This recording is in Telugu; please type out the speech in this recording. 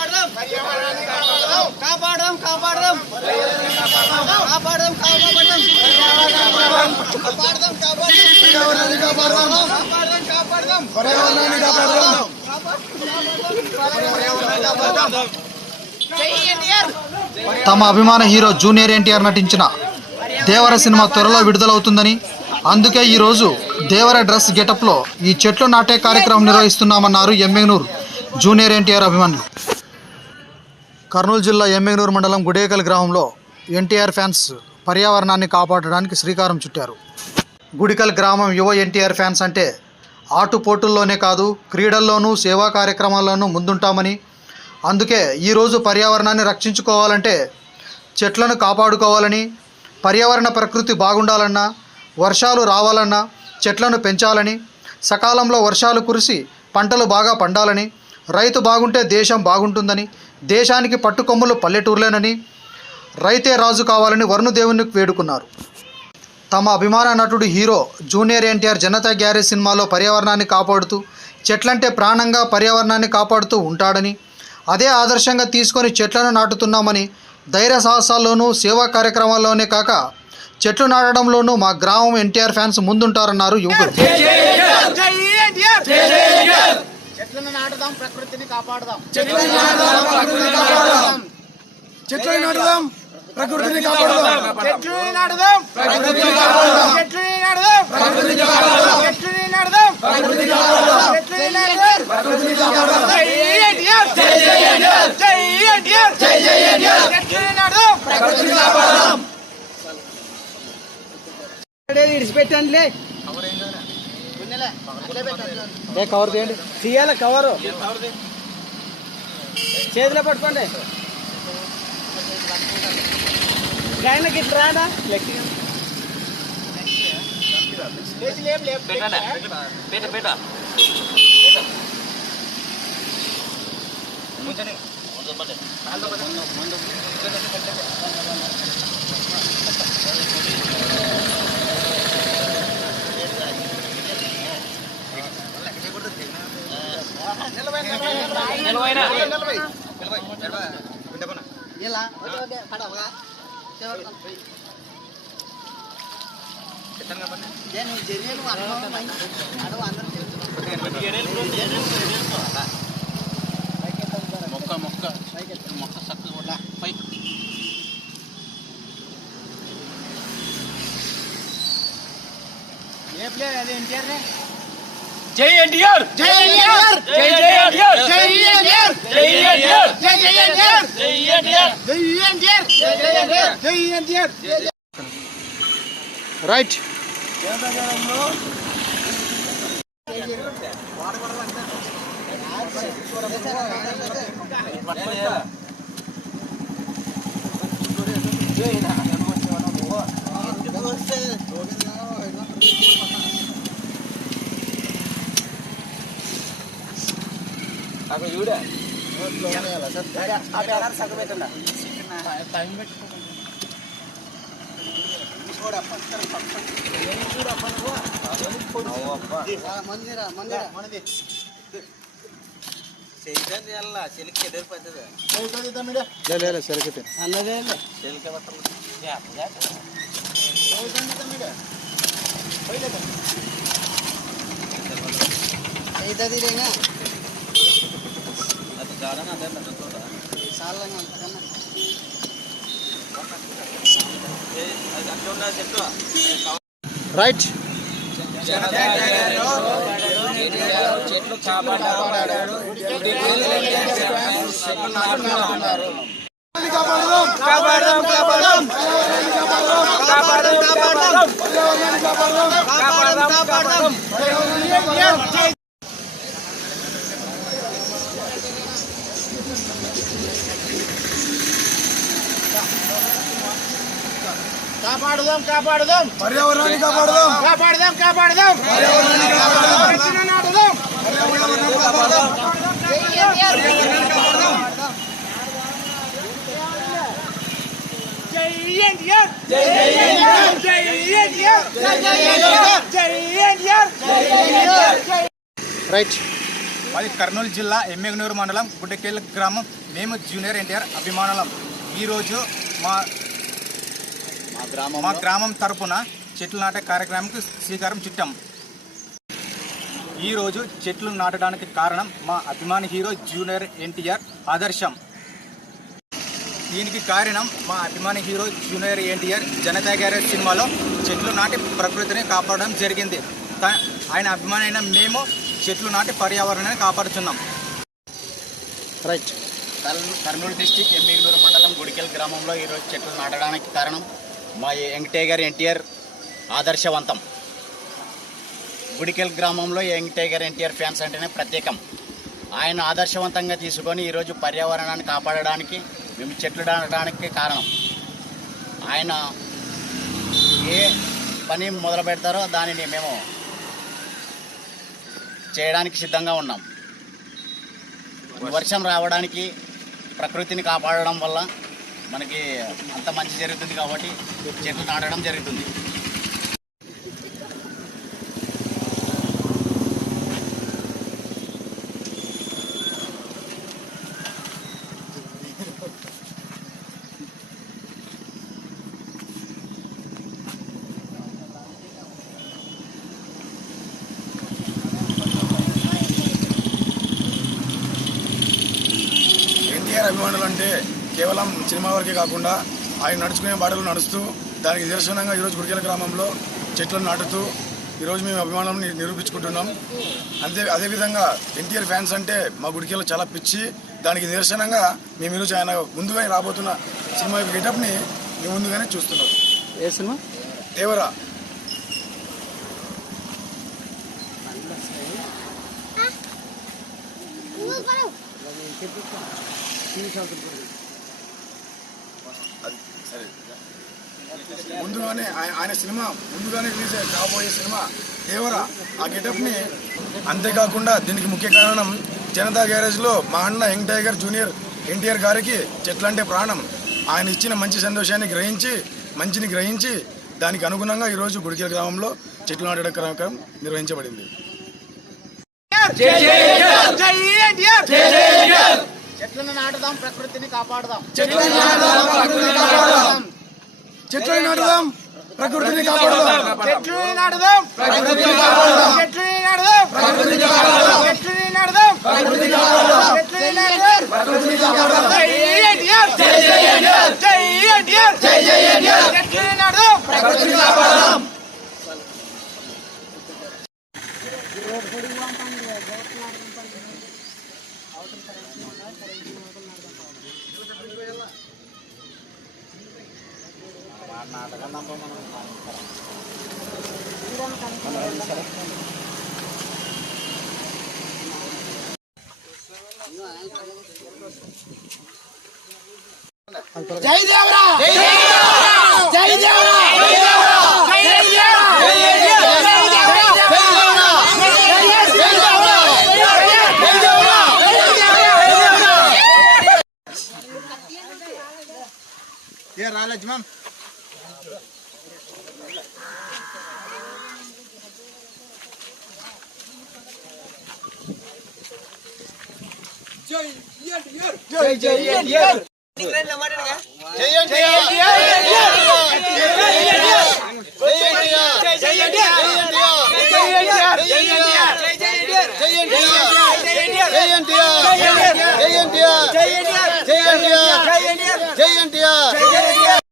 కాపాడదాం. కాపాడదాం. కాపాడదాం కాపాడదాం. కాపాడదాం కాపాడదాం. కాపాడదాం కాపాడదాం. కాపాడదాం. ఎన్టీఆర్. తమ అభిమాన హీరో జూనియర్ ఎన్టీఆర్ నటించిన దేవర సినిమా త్వరలో విడుదలవుతుందని అందుకే ఈరోజు దేవర డ్రెస్ గెటప్లో ఈ చెట్లు నాటే కార్యక్రమం నిర్వహిస్తున్నామన్నారు ఎమ్మెగనూరు జూనియర్ ఎన్టీఆర్ అభిమానులు కర్నూలు జిల్లా ఎమ్మెగనూరు మండలం గుడేకల్ గ్రామంలో ఎన్టీఆర్ ఫ్యాన్స్ పర్యావరణాన్ని కాపాడడానికి శ్రీకారం చుట్టారు. గుడికల్ గ్రామం యువ ఎన్టీఆర్ ఫ్యాన్స్ అంటే ఆటుపోటుల్లోనే కాదు క్రీడల్లోనూ సేవా కార్యక్రమాల్లోనూ ముందుంటామని. అందుకే ఈరోజు పర్యావరణాన్ని రక్షించుకోవాలంటే చెట్లను కాపాడుకోవాలని పర్యావరణ ప్రకృతి బాగుండాలన్నా వర్షాలు రావాలన్నా చెట్లను పెంచాలని సకాలంలో వర్షాలు కురిసి పంటలు బాగా పండాలని రైతు బాగుంటే దేశం బాగుంటుందని దేశానికి పట్టుకొమ్ములు పల్లెటూర్లేనని రైతే రాజు కావాలని వరుణదేవుని వేడుకున్నారు తమ అభిమాన నటుడు hero junior NTR Janatha Garage సినిమాలో పర్యావరణాన్ని కాపాడుతూ చెట్లంటే ప్రాణంగా పర్యావరణాన్ని కాపాడుతూ ఉంటాడని అదే ఆదర్శంగా తీసుకొని చెట్లను నాటుతున్నామని ధైర్య సాహసాల్లోనూ సేవా కార్యక్రమాల్లోనే కాక చెట్లు నాటడంలోనూ మా గ్రామం ఎన్టీఆర్ ఫ్యాన్స్ ముందుంటారన్నారు యువకులు చెట్లను నాటుదాం ప్రకృతిని కాపాడదాం. చెట్లను నాటుదాం ప్రకృతిని కాపాడదాం. చెట్లను నాటుదాం ప్రకృతిని కాపాడుదాం. చెట్లని నాటుదాం. ప్రకృతిని కాపాడదాం. చెట్లని నాటుదాం. ప్రకృతిని కాపాడదాం. చెట్లని నాటుదాం. ప్రకృతిని కాపాడదాం. చెట్లని నాటుదాం. ప్రకృతిని కాపాడదాం. జై ఎన్టీఆర్. జై జై ఎన్టీఆర్. జై ఎన్టీఆర్. జై జై ఎన్టీఆర్. చెట్లని నాటుదాం. ప్రకృతిని కాపాడదాం. ఇడిచిపెట్టండిలే. ఏ కవర్ తీయండి తీయాలి కవర్ చేతిలో పట్టుకోండి ఆయన గిట్ రాదా లెక్కి మొక్క మొక్క మొక్క చక్కగా పై ఏ ప్లేయర్ అదే ఎన్టీఆర్ జై ఎన్టీఆర్ జై ఎన్టీఆర్ జై జై ఎన్టీఆర్ జై ఎన్టీఆర్ జై ఎన్టీఆర్ జై జై ఎన్టీఆర్ జై ఎన్టీఆర్ జై ఎన్టీఆర్ జై జై ఎన్టీఆర్ జై ఎన్టీఆర్ రైట్ అక్కడ చూడ ಮಂದಿರ ಮಂದಿರ మనది ಸೆಲ್ಕದೆ ಅಲ್ಲ ಸೆಲ್ಕೆ ಎದುರ್ಪತ್ತದೆ ಇಲ್ಲ ಇಲ್ಲ ಸೆಲ್ಕತೆ ಅನ್ನದೇ ಇಲ್ಲ ಸೆಲ್ಕೆ ಬರ್ತಲ್ಲ ಐದದಿರೇನಾ అవుతుంది రేగా చాలా అంతకన్నా రైట్ చెట్లు కాపాడాడు కాపాడుదాం కాపాడదాం కాపాడదాం కాపాడదాం కాపాడదాం కాపాడదాం కాపాడదాం కాపాడుదాం కాపాడుదాం. పర్యావరణాన్ని కాపాడుదాం. కాపాడుదాం కాపాడుదాం. చెట్లను నాటుదాం జై ఎన్టీఆర్ జై ఎన్టీఆర్ జై ఎన్టీఆర్ జై ఎన్టీఆర్ జై ఎన్టీఆర్ జై ఎన్టీఆర్ రైట్. మాది కర్నూలు జిల్లా ఎమ్మెగనూరు మండలం గుడ్డకేళ్ళ గ్రామం. మేము జూనియర్ ఎన్టీఆర్ అభిమానులం. ఈరోజు మా మా గ్రామం మా గ్రామం తరపున చెట్లు నాటే కార్యక్రమానికి శ్రీకారం చుట్టాం. ఈరోజు చెట్లు నాటడానికి కారణం మా అభిమాని హీరో జూనియర్ ఎన్టీఆర్ ఆదర్శం. దీనికి కారణం మా అభిమాని hero junior NTR Janatha Garage సినిమాలో చెట్లు నాటి ప్రకృతిని కాపాడడం జరిగింది. ఆయన అభిమాని అయిన మేము చెట్లు నాటి పర్యావరణాన్ని కాపాడుతున్నాం రైట్. కర్నూ- కర్నూలు డిస్టిక్ ఎమ్మిగనూరు మండలం గుడికెల్ గ్రామంలో ఈరోజు చెట్లు నాటడానికి కారణం మా యంగ్ గారు ఎన్టీఆర్ ఆదర్శవంతం. గుడికెల్ గ్రామంలో యంగ్ టైగర్ ఎన్టీఆర్ ఫ్యాన్స్ అంటేనే ప్రత్యేకం. ఆయన ఆదర్శవంతంగా తీసుకొని ఈరోజు పర్యావరణాన్ని కాపాడడానికి మేము చెట్లు నాటడానికి కారణం. ఆయన ఏ పని మొదలు పెడతారో దానిని మేము చేయడానికి సిద్ధంగా ఉన్నాం. వర్షం రావడానికి ప్రకృతిని కాపాడడం వల్ల మనకి అంత మంచి జరుగుతుంది కాబట్టి చెట్లు నాటడం జరుగుతుంది ఎన్టీఆర్ అభిమానులు అంటే కేవలం సినిమా వరకే కాకుండా ఆయన నడుచుకునే బాటలు నడుస్తూ దానికి నిదర్శనంగా ఈరోజు గుడికెల గ్రామంలో చెట్లను నాటుతూ ఈరోజు మేము అభిమానం నిరూపించుకుంటున్నాం. అంతే అదేవిధంగా ఎన్టీఆర్ ఫ్యాన్స్ అంటే మా గుడికెల చాలా పిచ్చి. దానికి నిదర్శనంగా మేము ఈరోజు ఆయన ముందుగానే రాబోతున్న సినిమా యొక్క గెటప్ని మేము ముందుగానే చూస్తున్నాం. ఏ సినిమా? దేవరా. సరే ముందుగానే ఆయన సినిమా ముందుగానే రిలీజ్ కాబోయే సినిమా దేవర ఆ గెటప్ని అంతేకాకుండా దీనికి ముఖ్య కారణం జనతా గ్యారేజ్లో మా అన్న యంగ్ టైగర్ జూనియర్ ఎన్టీఆర్ గారికి చెట్లంటే ప్రాణం ఆయన ఇచ్చిన మంచి సంతోషాన్ని గ్రహించి మంచిని గ్రహించి దానికి అనుగుణంగా ఈరోజు గుడికెల గ్రామంలో చెట్లు నాటడం కార్యక్రమం నిర్వహించబడింది జై చెట్లను నాటుదాం ప్రకృతిని కాపాడుదాం. చెట్లను నాటుదాం ప్రకృతిని కాపాడుదాం. చెట్లను నాటుదాం ప్రకృతిని కాపాడుదాం. చెట్లని నాటుదాం చెట్లని నాటుదాం చెట్లని నాటుదాం చెట్లని నాటుదాం. జై ఎన్టీఆర్ జై ఎన్టీఆర్. జై ఎన్టీఆర్. జై ఎన్టీఆర్. చెట్లని నాటుదాం. జై దేవరా! జై దేవరా! జై దేవరా జై దేవరా జై దేవరా జై దేవరా జై దేవరా ఏ రాలజ్మన్ జై జై ఎన్టీఆర్ జై ఎన్టీఆర్